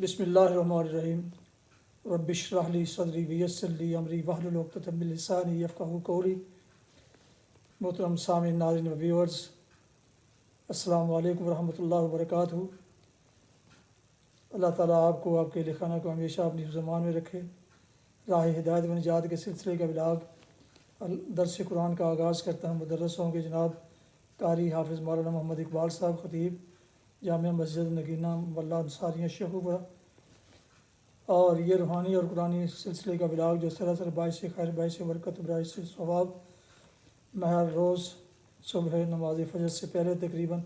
بسم اللہ الرحمن الرحیم رب اشرح لی صدری ویسر لی امری واحلل عقدۃ من لسانی یفقہوا قولی۔ محترم سامعین، ناظرین و ویورز، السلام علیکم ورحمۃ اللہ وبرکاتہ۔ اللہ تعالیٰ آپ کو، آپ کے اہل خانہ کو ہمیشہ اپنی زمان میں رکھے۔ راہ ہدایت و نجات کے سلسلے کا بلاگ درس قرآن کا آغاز کرتا ہوں۔ مدرس ہوں گے جناب قاری حافظ مولانا محمد اقبال صاحب، خطیب جامعہ مسجد نگینہ واللہ انصاریہ شیخوپورہ، اور یہ روحانی اور قرآنی سلسلے کا بلاگ جو سراسر باعث خیر، باعث برکت، باعث ثواب ہر روز صبح نماز فجر سے پہلے تقریباً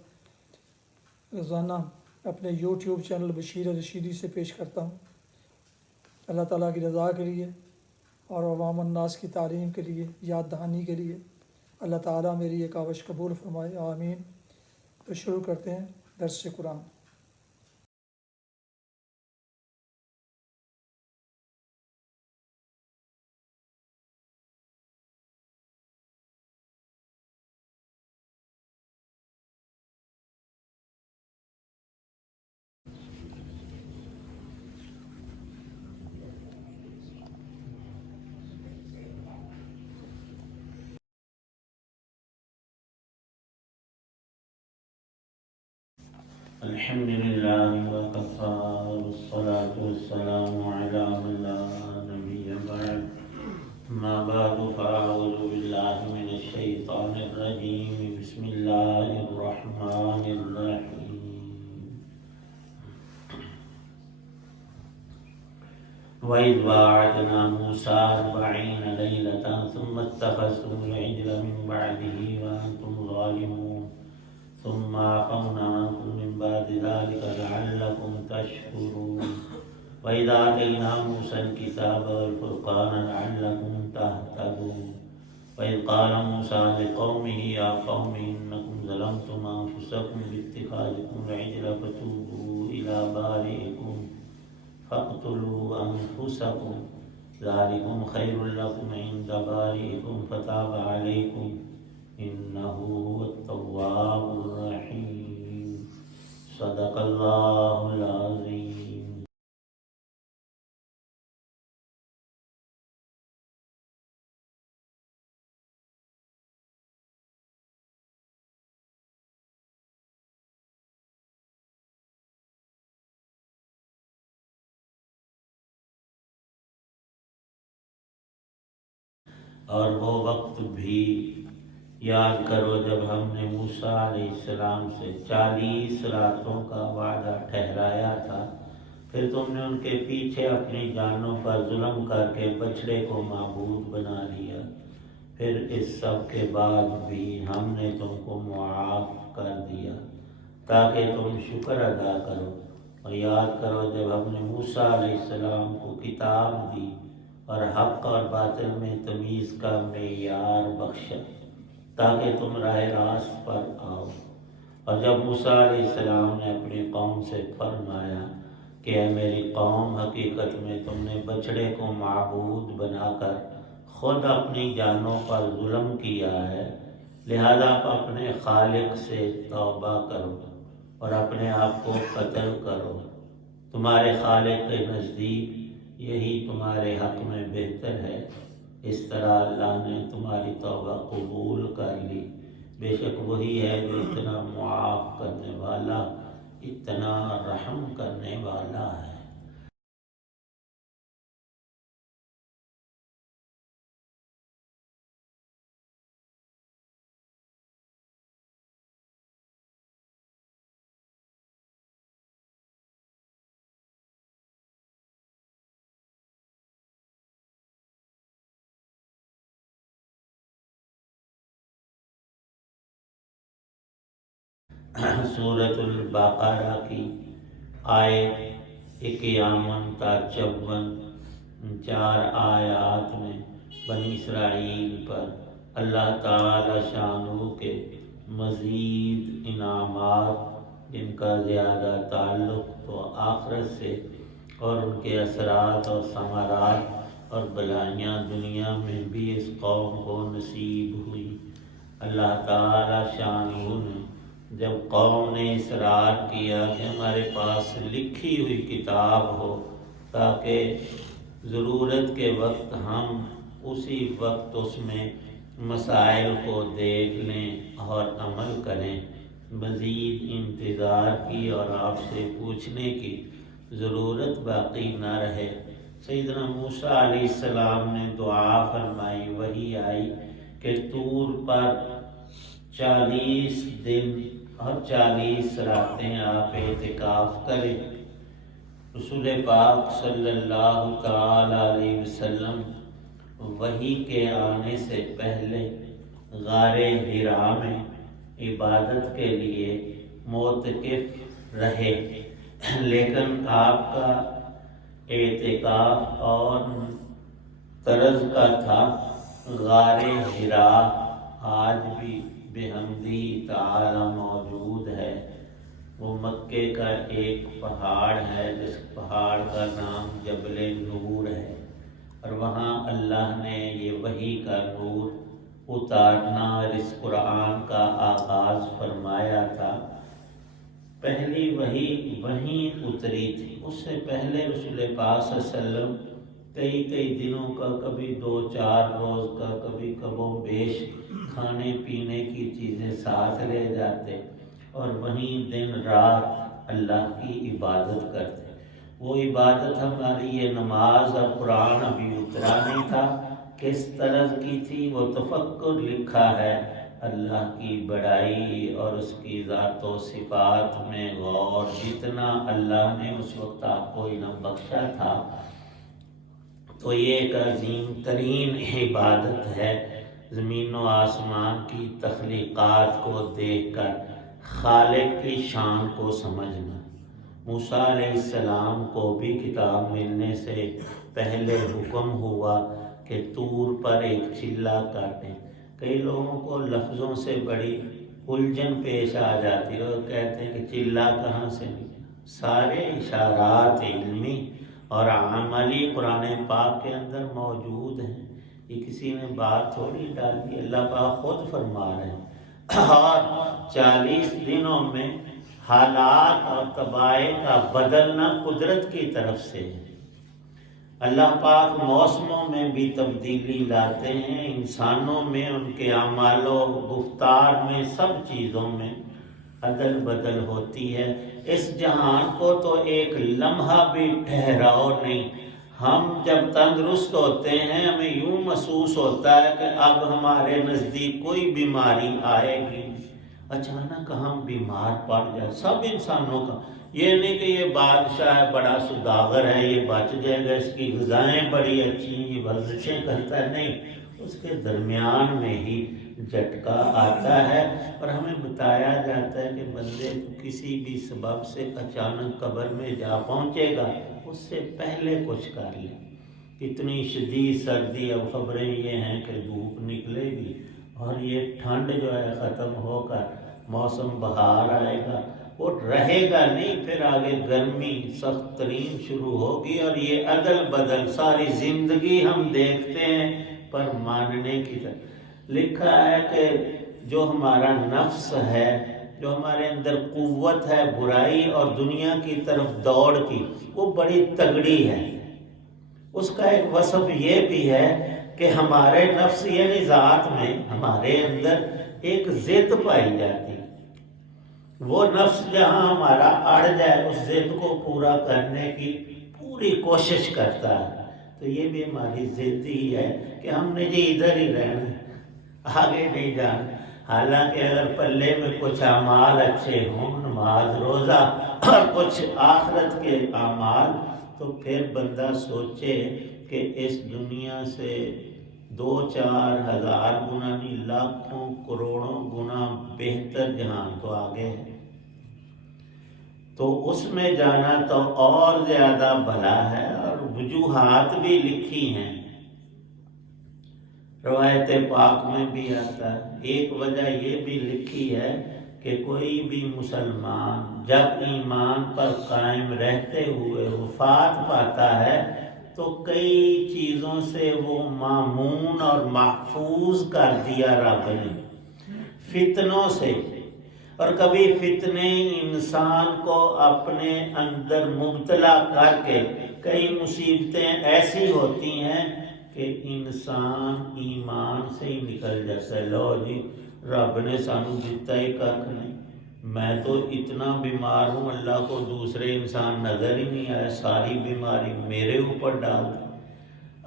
روزانہ اپنے یوٹیوب چینل بشیر رشیدی سے پیش کرتا ہوں۔ اللہ تعالیٰ کی رضا کے لیے اور عوام الناس کی تعلیم کے لیے، یاد دہانی کے لیے اللہ تعالیٰ میری یہ کاوش قبول فرمائے، آمین۔ تو شروع کرتے ہیں درس قرآن۔ الحمد لله وكفى والصلاة والسلام على من لا نبي بعد، ما بعد فأعوذ بالله من الشيطان الرجيم، بسم الله الرحمن الرحيم۔ وَإِذْ وَاعَدْنَا مُوسَىٰ 40 لَيْلَةً ثُمَّ اتَّخَذْتُمُ الْعِجْلَ مِنْ بَعْدِهِ وَأَنْتُمْ ظَالِمُونَ ثم عفونا عنكم من بعد ذلك لعلكم تشكرون۔ وإذا آتينا موسى الكتاب والفرقان لعلكم تهتدون۔ وإذ قال موسى لقومه يا قوم إنكم ظلمتم أنفسكم باتخاذكم العجل فتوبوا إلى بارئكم فاقتلوا أنفسكم ذلكم خير لكم عند بارئكم فتاب عليكم إنه هو التواب الرحيم۔ صدق اللہ العظیم۔ اور وہ وقت بھی یاد کرو جب ہم نے موسیٰ علیہ السلام سے 40 راتوں کا وعدہ ٹھہرایا تھا، پھر تم نے ان کے پیچھے اپنی جانوں پر ظلم کر کے بچڑے کو معبود بنا لیا۔ پھر اس سب کے بعد بھی ہم نے تم کو معاف کر دیا تاکہ تم شکر ادا کرو۔ اور یاد کرو جب ہم نے موسیٰ علیہ السلام کو کتاب دی اور حق اور باطل میں تمیز کا معیار بخشا تاکہ تم راہ راست پر آؤ۔ اور جب موسیٰ علیہ السلام نے اپنی قوم سے فرمایا کہ اے میری قوم، حقیقت میں تم نے بچڑے کو معبود بنا کر خود اپنی جانوں پر ظلم کیا ہے، لہذا آپ اپنے خالق سے توبہ کرو اور اپنے آپ کو قتل کرو۔ تمہارے خالق کے نزدیک یہی تمہارے حق میں بہتر ہے۔ اس طرح اللہ نے تمہاری توبہ قبول کر لی، بے شک وہی ہے جو اتنا معاف کرنے والا، اتنا رحم کرنے والا ہے۔ سورۃ البقرہ کی آیت 51 تا 54، 4 آیات میں بنی اسرائیل پر اللہ تعالی شانہ کے مزید انعامات، جن کا زیادہ تعلق تو آخرت سے اور ان کے اثرات اور ثمرات اور بلائیاں دنیا میں بھی اس قوم کو نصیب ہوئی۔ اللہ تعالی شانہ نے جب قوم نے اصرار کیا کہ ہمارے پاس لکھی ہوئی کتاب ہو تاکہ ضرورت کے وقت ہم اسی وقت اس میں مسائل کو دیکھ لیں اور عمل کریں، مزید انتظار کی اور آپ سے پوچھنے کی ضرورت باقی نہ رہے۔ سیدنا موسیٰ علیہ السلام نے دعا فرمائی، وحی آئی کہ طور پر 40 دن اور 40 راتیں آپ اعتکاف کریں۔ رسول پاک صلی اللہ تعالی علیہ وسلم وحی کے آنے سے پہلے غار حرا میں عبادت کے لیے معتکف رہے، لیکن آپ کا اعتکاف اور طرز کا تھا۔ غار حرا آج بھی بحمدہ تعالی موجود ہے۔ وہ مکے کا ایک پہاڑ ہے جس پہاڑ کا نام جبل نور ہے، اور وہاں اللہ نے یہ وحی کا نور اتارنا اور اس قرآن کا آغاز فرمایا تھا۔ پہلی وحی وہیں اتری تھی، اس سے پہلے رسول پاک صلی اللہ علیہ وسلم کئی دنوں کا، کبھی 2-4 روز کا، کبھی کم و بیش کھانے پینے کی چیزیں ساتھ لے جاتے اور وہیں دن رات اللہ کی عبادت کرتے۔ وہ عبادت ہماری یہ نماز اور قرآن ابھی اترا نہیں تھا، کس طرح کی تھی وہ تفکر لکھا ہے۔ اللہ کی بڑائی اور اس کی ذات و صفات میں غور، جتنا اللہ نے اس وقت آپ کو انعام بخشا تھا، تو یہ ایک عظیم ترین عبادت ہے۔ زمین و آسمان کی تخلیقات کو دیکھ کر خالق کی شان کو سمجھنا۔ موسیٰ علیہ السلام کو بھی کتاب ملنے سے پہلے حکم ہوا کہ طور پر ایک چلہ کاٹیں۔ کئی لوگوں کو لفظوں سے بڑی الجھن پیش آ جاتی ہے، وہ کہتے ہیں کہ چلہ کہاں سے نکلا۔ سارے اشارات علمی اور عملی قرآن پاک کے اندر موجود ہیں، یہ کسی نے بات تھوڑی ڈالی، اللہ پاک خود فرما رہے ہیں۔ اور 40 دنوں میں حالات اور تباہی کا بدلنا قدرت کی طرف سے ہے۔ اللہ پاک موسموں میں بھی تبدیلی لاتے ہیں، انسانوں میں، ان کے اعمال و گفتار میں، سب چیزوں میں عدل بدل ہوتی ہے۔ اس جہان کو تو ایک لمحہ بھی ٹھہراؤ نہیں۔ ہم جب تندرست ہوتے ہیں ہمیں یوں محسوس ہوتا ہے کہ اب ہمارے نزدیک کوئی بیماری آئے گی، اچانک ہم بیمار پڑ جائیں۔ سب انسانوں کا یہ نہیں کہ یہ بادشاہ ہے، بڑا سوداگر ہے، یہ بچ جائے گا، اس کی غذائیں بڑی اچھی ہیں، یہ ورزشیں کرتا ہے، نہیں، اس کے درمیان میں ہی جھٹکا آتا ہے۔ اور ہمیں بتایا جاتا ہے کہ بندے کسی بھی سبب سے اچانک قبر میں جا پہنچے گا، اس سے پہلے کچھ کر لے۔ اتنی شدید سردی، اب خبریں یہ ہیں کہ دھوپ نکلے گی اور یہ ٹھنڈ جو ہے ختم ہو کر موسم بہار آئے گا، وہ رہے گا نہیں، پھر آگے گرمی سخت ترین شروع ہوگی، اور یہ عدل بدل ساری زندگی ہم دیکھتے ہیں پر ماننے کی طرح۔ لکھا ہے کہ جو ہمارا نفس ہے، جو ہمارے اندر قوت ہے برائی اور دنیا کی طرف دوڑ کی، وہ بڑی تگڑی ہے۔ اس کا ایک وصف یہ بھی ہے کہ ہمارے نفس یعنی ذات میں ہمارے اندر ایک ضد پائی جاتی ہے۔ وہ نفس جہاں ہمارا اڑ جائے اس ضد کو پورا کرنے کی پوری کوشش کرتا ہے۔ تو یہ بھی ہماری ضد ہی ہے کہ ہم نے جی ادھر ہی رہنا ہے، آگے نہیں جانا۔ حالانکہ اگر پلے میں کچھ اعمال اچھے ہوں، نماز روزہ اور کچھ آخرت کے اعمال، تو پھر بندہ سوچے کہ اس دنیا سے 2-4 ہزار گنا نہیں، لاکھوں کروڑوں گنا بہتر جہان تو آگے ہے، تو اس میں جانا تو اور زیادہ بھلا ہے۔ اور وجوہات بھی لکھی ہیں، روایت پاک میں بھی آتا ہے۔ ایک وجہ یہ بھی لکھی ہے کہ کوئی بھی مسلمان جب ایمان پر قائم رہتے ہوئے وفات پاتا ہے تو کئی چیزوں سے وہ مامون اور محفوظ کر دیا رب نے، فتنوں سے۔ اور کبھی فتنے انسان کو اپنے اندر مبتلا کر کے کئی مصیبتیں ایسی ہوتی ہیں کہ انسان ایمان سے ہی نکل جاتا ہے، لو جی رب نے سانو دیتا ہی کھ نہیں، میں تو اتنا بیمار ہوں، اللہ کو دوسرے انسان نظر ہی نہیں آیا، ساری بیماری میرے اوپر ڈال دی۔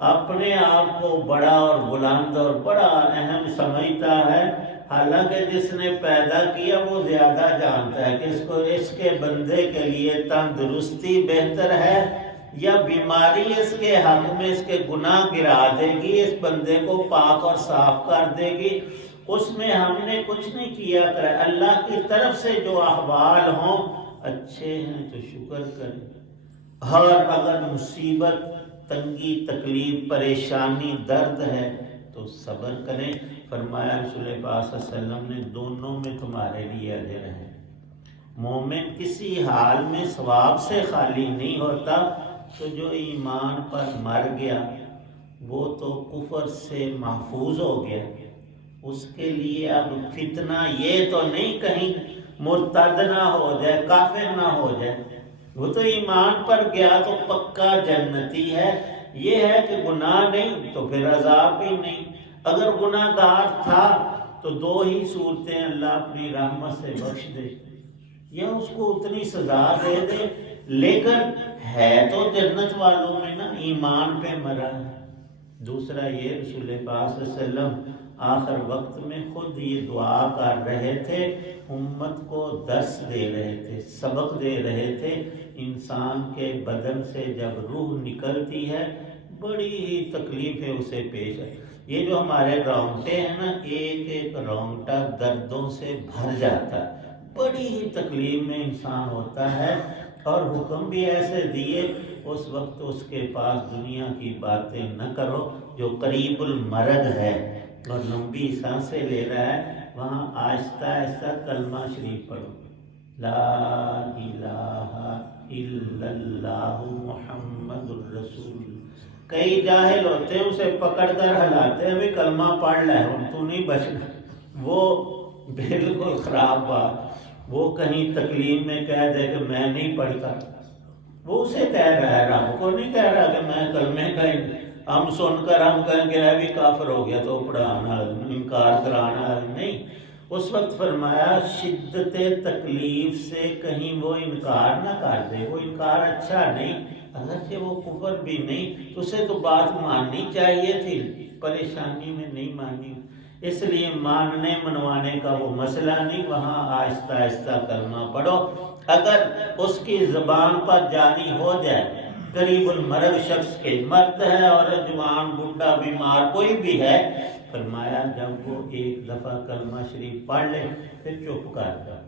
اپنے آپ کو بڑا اور بلند اور بڑا اہم سمجھتا ہے، حالانکہ جس نے پیدا کیا وہ زیادہ جانتا ہے کہ اس کے بندے کے لیے تندرستی بہتر ہے یا بیماری اس کے حق میں اس کے گناہ گرا دے گی، اس بندے کو پاک اور صاف کر دے گی۔ اس میں ہم نے کچھ نہیں کیا، اللہ کی طرف سے جو احوال ہوں اچھے ہیں تو شکر کریں، اور اگر مصیبت، تنگی، تکلیف، پریشانی، درد ہے تو صبر کریں۔ فرمایا رسول پاک صلی اللہ علیہ وسلم نے دونوں میں تمہارے لیے اجر ہے۔ مومن کسی حال میں ثواب سے خالی نہیں ہوتا، تو جو ایمان پر مر گیا وہ تو کفر سے محفوظ ہو گیا، اس کے لیے اب فتنہ یہ تو نہیں کہیں مرتد نہ ہو جائے، کافر نہ ہو جائے، وہ تو ایمان پر گیا تو پکا جنتی ہے۔ یہ ہے کہ گناہ نہیں تو پھر عذاب بھی نہیں، اگر گناہ گار تھا تو دو ہی صورتیں، اللہ اپنی رحمت سے بخش دے یا اس کو اتنی سزا دے دے، لیکن ہے تو جنت والوں میں نا، ایمان پہ مرا ہے۔ دوسرا یہ رسول پاک صلی اللہ علیہ وسلم آخر وقت میں خود یہ دعا کر رہے تھے، امت کو درس دے رہے تھے، سبق دے رہے تھے۔ انسان کے بدن سے جب روح نکلتی ہے بڑی ہی تکلیفیں اسے پیش ہے۔ یہ جو ہمارے رونگٹے ہیں نا، ایک ایک رونگٹا دردوں سے بھر جاتا ہے، بڑی ہی تکلیف میں انسان ہوتا ہے، اور حکم بھی ایسے دیے اس وقت اس کے پاس دنیا کی باتیں نہ کرو، جو قریب المرگ ہے اور لمبی سانسیں لے رہا ہے، وہاں آہستہ آہستہ کلمہ شریف پڑھو، لا الہ الا اللہ محمد الرسول۔ کئی جاہل ہوتے ہیں، اسے پکڑ کر ہلاتے ہیں، بھی کلمہ پڑھ لے، تو نہیں بچنا، وہ بالکل خراب بات۔ وہ کہیں تکلیم میں کہہ دے کہ میں نہیں پڑھتا، وہ اسے کہہ رہا ہے، رب کو نہیں کہہ رہا کہ میں کلمے کا ہم سن کر ہم کہیں کہ ہے بھی کافر ہو گیا تو پڑھانا انکار کرانا نہیں۔ اس وقت فرمایا شدت تکلیف سے کہیں وہ انکار نہ کر دے، وہ انکار اچھا نہیں، اگرچہ وہ کفر بھی نہیں تو اسے تو بات ماننی چاہیے تھی، پریشانی میں نہیں مانی، اس لیے ماننے منوانے کا وہ مسئلہ نہیں، وہاں آہستہ آہستہ کلمہ پڑھو۔ اگر اس کی زبان پر جاری ہو جائے، قریب المرگ شخص کے، مرد ہے اور جوان، بڈھا، بیمار، کوئی بھی ہے، فرمایا جب وہ ایک دفعہ کلمہ شریف پڑھ لے پھر چپ کر جائے،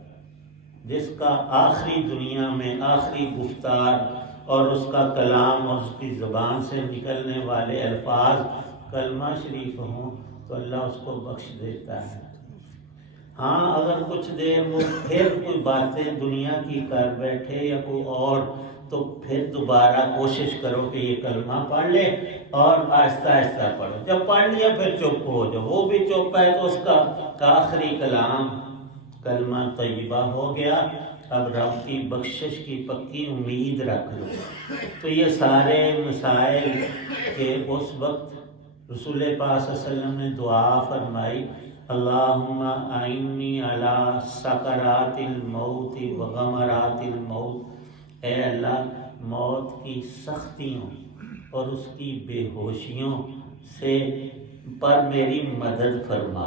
جس کا آخری دنیا میں آخری گفتار اور اس کا کلام اور اس کی زبان سے نکلنے والے الفاظ کلمہ شریف ہوں تو اللہ اس کو بخش دیتا ہے۔ ہاں اگر کچھ دیر وہ پھر کوئی باتیں دنیا کی کر بیٹھے یا کوئی اور، تو پھر دوبارہ کوشش کرو کہ یہ کلمہ پڑھ لے اور آہستہ آہستہ پڑھو، جب پڑھ لیا پھر چپ ہو جاؤ، وہ بھی چپ ہے تو اس کا آخری کلام کلمہ طیبہ ہو گیا، اب رب کی بخشش کی پکی امید رکھ لو۔ تو یہ سارے مسائل کہ اس وقت رسول پاک صلی اللہ علیہ وسلم نے دعا فرمائی، اللہم اعنی علی سکرات الموت وغمرات الموت، اے اللہ موت کی سختیوں اور اس کی بے ہوشیوں سے پر میری مدد فرما،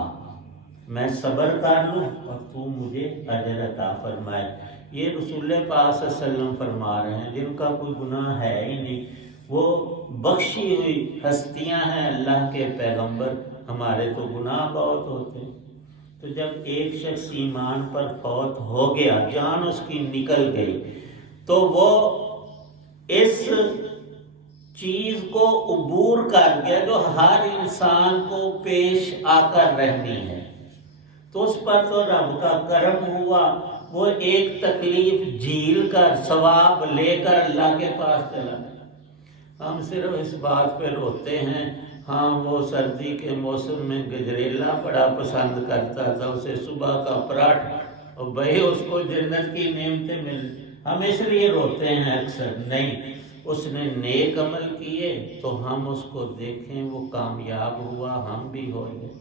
میں صبر کر لوں اور تو مجھے اجر عطا فرمائے۔ یہ رسول پاک صلی اللہ علیہ وسلم فرما رہے ہیں جن کا کوئی گناہ ہے ہی نہیں، وہ بخشی ہوئی ہستیاں ہیں اللہ کے پیغمبر، ہمارے تو گناہ بہت ہوتے ہیں۔ تو جب ایک شخص ایمان پر فوت ہو گیا، جان اس کی نکل گئی، تو وہ اس چیز کو عبور کر گیا جو ہر انسان کو پیش آ کر رہنی ہے، تو اس پر تو رب کا کرم ہوا، وہ ایک تکلیف جھیل کر ثواب لے کر اللہ کے پاس چلا گیا۔ ہم صرف اس بات پہ روتے ہیں، ہاں وہ سردی کے موسم میں گجریلا بڑا پسند کرتا تھا، اسے صبح کا پراٹھا اور بھائی اس کو جنت کی نعمتیں مل، ہم اس لیے روتے ہیں اکثر، نہیں، اس نے نیک عمل کیے تو ہم اس کو دیکھیں وہ کامیاب ہوا، ہم بھی ہو گئے۔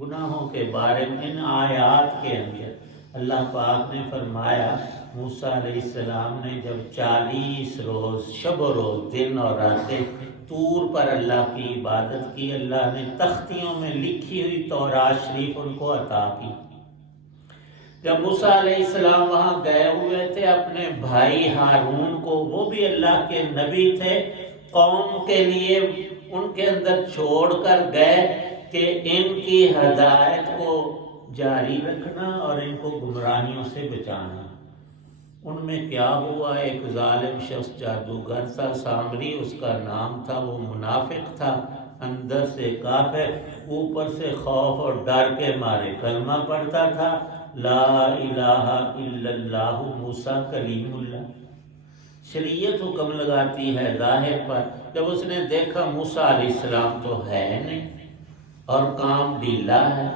گناہوں کے بارے میں ان آیات کے اندر اللہ پاک نے فرمایا، موسیٰ علیہ السلام نے جب 40 روز شب و روز دن اور راتیں طور پر اللہ کی عبادت کی، اللہ نے تختیوں میں لکھی ہوئی تورات شریف ان کو عطا کی۔ جب موسیٰ علیہ السلام وہاں گئے ہوئے تھے اپنے بھائی ہارون کو، وہ بھی اللہ کے نبی تھے، قوم کے لیے ان کے اندر چھوڑ کر گئے کہ ان کی ہدایت کو جاری رکھنا اور ان کو گمراہیوں سے بچانا۔ ان میں کیا ہوا، ایک ظالم شخص جادوگر تھا، سامری اس کا نام تھا، وہ منافق تھا، اندر سے کافر، اوپر سے خوف اور ڈر کے مارے کلمہ پڑھتا تھا، لا الہ الا اللہ موسیٰ کلیم اللہ، شریعت حکم لگاتی ہے ظاہر پر۔ جب اس نے دیکھا موسیٰ علیہ السلام تو ہے نہیں اور کام ڈھیلا ہے،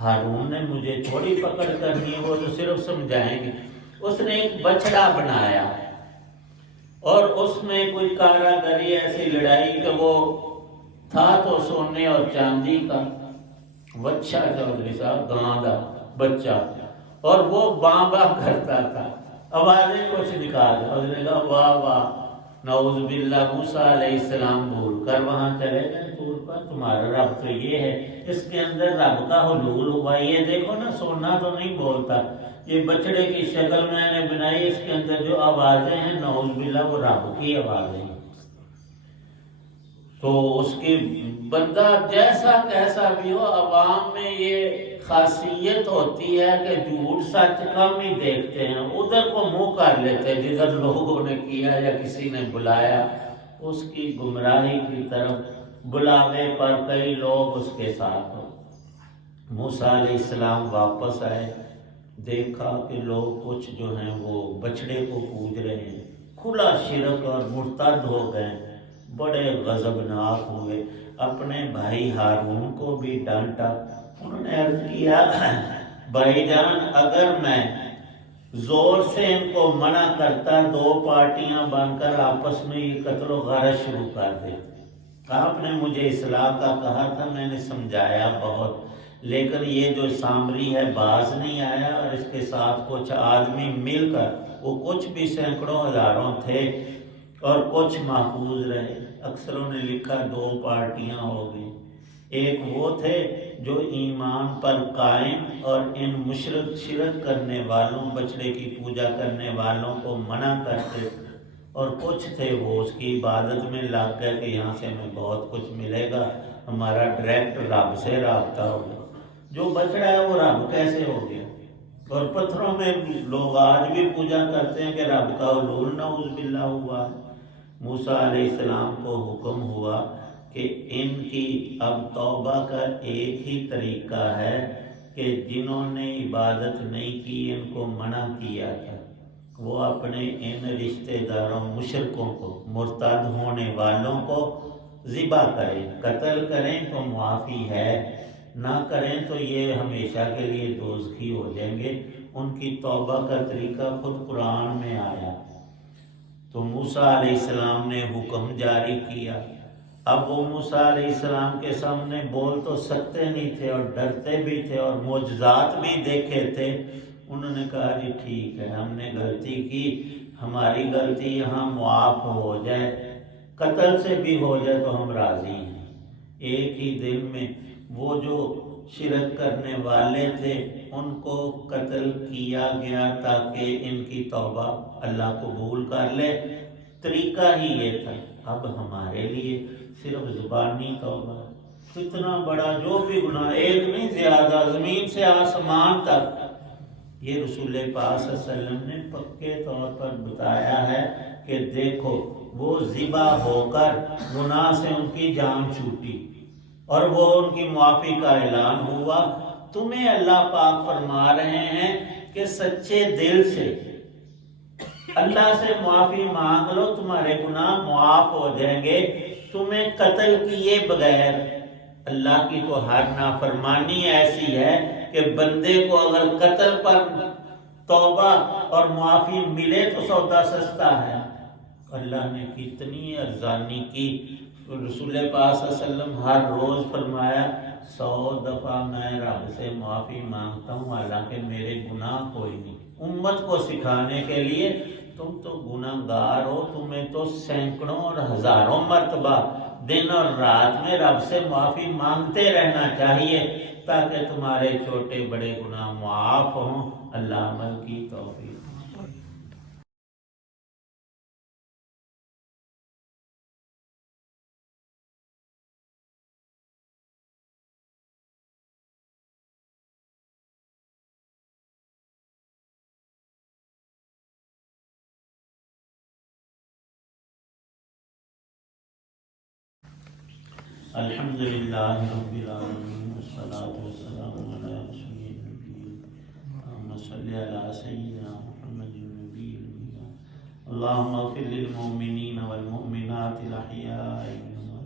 ہارون نے مجھے تھوڑی پکڑ کرنی ہے، وہ تو صرف سمجھائیں گے۔ اس نے ایک بچڑا بنایا اور اس میں کوئی کاراگری ایسی لڑائی کہ وہ تھا تو سونے اور چاندی کا، بچہ چودھری صاحب گاں دا بچہ، اور وہ باں باں کرتا تھا، آوازیں کچھ نکال، اور نے کہا واہ واہ نعوذ باللہ، موسیٰ علیہ السلام بھول کر وہاں چلے گئے طور پر، تمہارا رب تو یہ ہے، اس کے اندر رب کا حلول ہوا، یہ دیکھو نا سونا تو نہیں بولتا، یہ بچڑے کی شکل میں نے بنائی، اس کے اندر جو آوازیں ہیں نعوذ باللہ وہ رب کی آوازیں ہیں۔ تو اس کی بندہ جیسا کیسا بھی ہو، عوام میں یہ خاصیت ہوتی ہے کہ جھوٹ سچ کم ہی دیکھتے ہیں، ادھر کو منہ کر لیتے ہیں جدھر لوگوں نے کیا یا کسی نے بلایا، اس کی گمراہی کی طرف بلاوے پر کئی لوگ اس کے ساتھ ہو۔ موسیٰ علیہ السلام واپس آئے، دیکھا کہ لوگ کچھ جو ہیں وہ بچڑے کو پوج رہے ہیں، کھلا شرک اور مرتد ہو گئے، بڑے غضبناک ہوئے، اپنے بھائی ہارون کو بھی ڈانٹا۔ انہوں نے عرض کیا، بھائی جان اگر میں زور سے ان کو منع کرتا، دو پارٹیاں بن کر آپس میں یہ قتل و غارت شروع کر دیتے۔ آپ نے مجھے اصلاح کا کہا تھا، میں نے سمجھایا بہت، لیکن یہ جو سامری ہے باز نہیں آیا، اور اس کے ساتھ کچھ آدمی مل کر، وہ کچھ بھی سینکڑوں ہزاروں تھے اور کچھ محفوظ رہے۔ اکثروں نے لکھا 2 پارٹیاں ہو گئی، ایک وہ تھے جو ایمان پر قائم اور ان مشرک شرک کرنے والوں، بچڑے کی پوجا کرنے والوں کو منع کرتے، اور کچھ تھے وہ اس کی عبادت میں لگ گئے کہ یہاں سے ہمیں بہت کچھ ملے گا، ہمارا ڈائریکٹ رب سے رابطہ ہوگا۔ جو بچڑا ہے وہ رب کیسے ہو گیا؟ اور پتھروں میں لوگ آج بھی پوجا کرتے ہیں کہ رب کا حلول نعوذ باللہ ہوا۔ موسیٰ علیہ السلام کو حکم ہوا کہ ان کی اب توبہ کا ایک ہی طریقہ ہے کہ جنہوں نے عبادت نہیں کی، ان کو منع کیا تھا، وہ اپنے ان رشتہ داروں مشرکوں کو، مرتد ہونے والوں کو ذبح کریں، قتل کریں تو معافی ہے، نہ کریں تو یہ ہمیشہ کے لیے دوزخی ہو جائیں گے۔ ان کی توبہ کا طریقہ خود قرآن میں آیا۔ تو موسیٰ علیہ السلام نے حکم جاری کیا۔ اب وہ موسیٰ علیہ السلام کے سامنے بول تو سکتے نہیں تھے اور ڈرتے بھی تھے اور معجزات بھی دیکھے تھے۔ انہوں نے کہا جی ٹھیک ہے، ہم نے غلطی کی، ہماری غلطی یہاں معاف ہو جائے، قتل سے بھی ہو جائے تو ہم راضی ہیں۔ ایک ہی دن میں وہ جو شرک کرنے والے تھے ان کو قتل کیا گیا تاکہ ان کی توبہ اللہ قبول کر لے۔ طریقہ ہی یہ تھا۔ اب ہمارے لیے صرف زبانی توبہ، کتنا بڑا جو بھی گناہ، ایک نہیں زیادہ، زمین سے آسمان تک، یہ رسول پاک صلی اللہ علیہ وسلم نے پکے طور پر بتایا ہے کہ دیکھو وہ ذبح ہو کر گناہ سے ان کی جان چھوٹی اور وہ ان کی معافی کا اعلان ہوا۔ تمہیں اللہ پاک فرما رہے ہیں کہ سچے دل سے اللہ سے معافی مانگ لو، تمہارے گناہ معاف ہو جائیں گے۔ تمہیں قتل کیے بغیر، اللہ کی تو ہر نافرمانی ایسی ہے کہ بندے کو اگر قتل پر توبہ اور معافی ملے تو سودا سستا ہے۔ اللہ نے کتنی ارزانی کی، رسول پاک صلی اللہ علیہ وسلم ہر روز فرمایا 100 دفعہ میں رب سے معافی مانگتا ہوں حالانکہ میرے گناہ کوئی نہیں۔ امت کو سکھانے کے لیے تم تو گناہ گار ہو، تمہیں تو سینکڑوں اور ہزاروں مرتبہ دن اور رات میں رب سے معافی مانگتے رہنا چاہیے تاکہ تمہارے چھوٹے بڑے گناہ معاف ہوں۔ اللہ عمل کی توفیق۔ الحمدللہ رب العالمین والصلاة والسلام علی رسول النبی اللہم صلی علی سیدنا محمد النبی الأمین اللہم اغفر للمؤمنین والمؤمنات الاحیاء منهم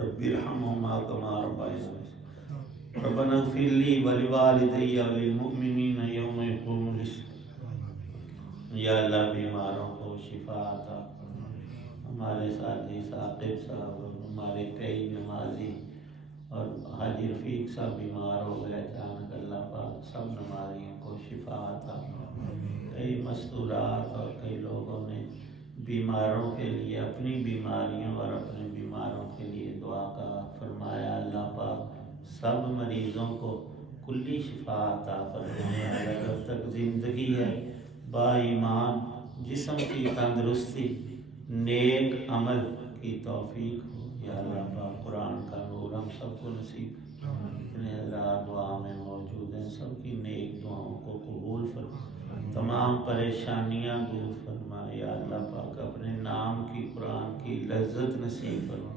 رب ارحمهما کما ربیاني ربنا اغفر لی ولوالدی وللمؤمنین یوم یقوم الحساب۔ یا اللہ بیماروں کو شفا عطا فرما، ہمارے ساتھی ثاقب صاحب اور ہمارے کئی نمازی اور حاجی رفیق صاحب بیمار ہو گئے اچانک، اللہ پاک سب نمازیوں کو شفا عطا فرما۔ کئی مستورات اور کئی لوگوں نے بیماروں کے لیے اپنی بیماریوں اور اپنے بیماروں کے لیے دعا کا فرمایا، اللہ پاک سب مریضوں کو کلی شفا عطا فرمایا۔ جب تک زندگی ہے با ایمان جسم کی تندرستی نیک عمل کی توفیق ہو یا اللہ پاک۔ قرآن کا نور ہم سب کو نصیب، اتنے حضرات دعا میں موجود ہیں سب کی نیک دعاؤں کو قبول فرما، تمام پریشانیاں دور فرما یا اللہ پاک۔ اپنے نام کی قرآن کی لذت نصیب فرما،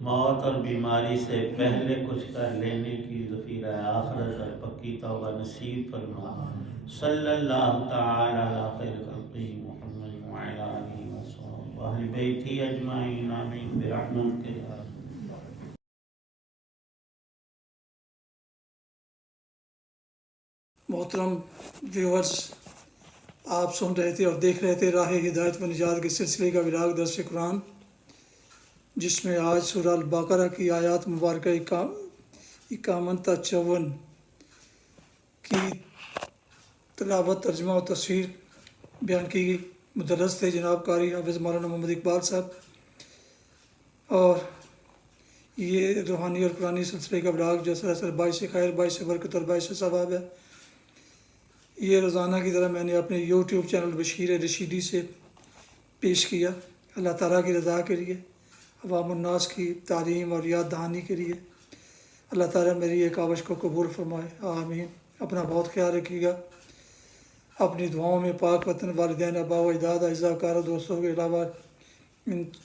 موت اور بیماری سے پہلے کچھ کر لینے کی ذخیرہ آخرت اور پکی توبہ نصیب فرما۔ صلی اللہ تعالی علی خیر خلقہ محمد وعلی آلہ وصحبہ واہل بیتہ اجمعین آمین برحمتک یا رب۔ محترم ویورز، آپ سن رہے تھے اور دیکھ رہے تھے راہ ہدایت و نجات کے سلسلے کا ولاگ درس قرآن، جس میں آج سورہ البقرہ کی آیات مبارکہ 51 تا 54 کی تلاوت، ترجمہ و تفسیر بیان کی گئی۔ مدرس تھے جناب قاری حافظ مولانا محمد اقبال صاحب، اور یہ روحانی اور قرآنی سلسلے کا ولاگ جو سراسر باعث خیر، باعث برکت اور باعث ثواب ہے۔ یہ روزانہ کی طرح میں نے اپنے یوٹیوب چینل بشیر رشیدی سے پیش کیا، اللہ تعالیٰ کی رضا کے لیے، عوام الناس کی تعلیم اور یاد دہانی کے لیے۔ اللہ تعالیٰ میری یہ کاوش کو قبول فرمائے، آمین۔ اپنا بہت خیال رکھیے گا، اپنی دعاؤں میں پاک وطن، والدین، آباء و اجداد، اعزاء کار دوستوں کے علاوہ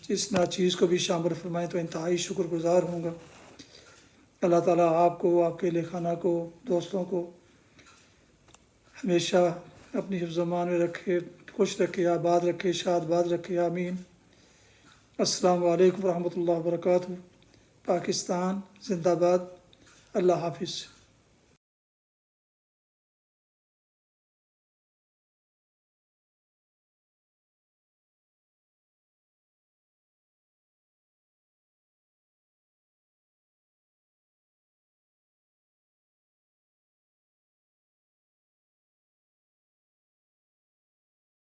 اس ناچیز کو بھی شامل فرمائیں تو انتہائی شکر گزار ہوں گا۔ اللہ تعالیٰ آپ کو، آپ کے اہل خانہ کو، دوستوں کو ہمیشہ اپنی حفظ و امان میں رکھے، خوش رکھے، آباد رکھے، شاد باد رکھے، آمین۔ السلام علیکم ورحمۃ اللہ وبرکاتہ۔ پاکستان زندہ باد۔ اللہ حافظ۔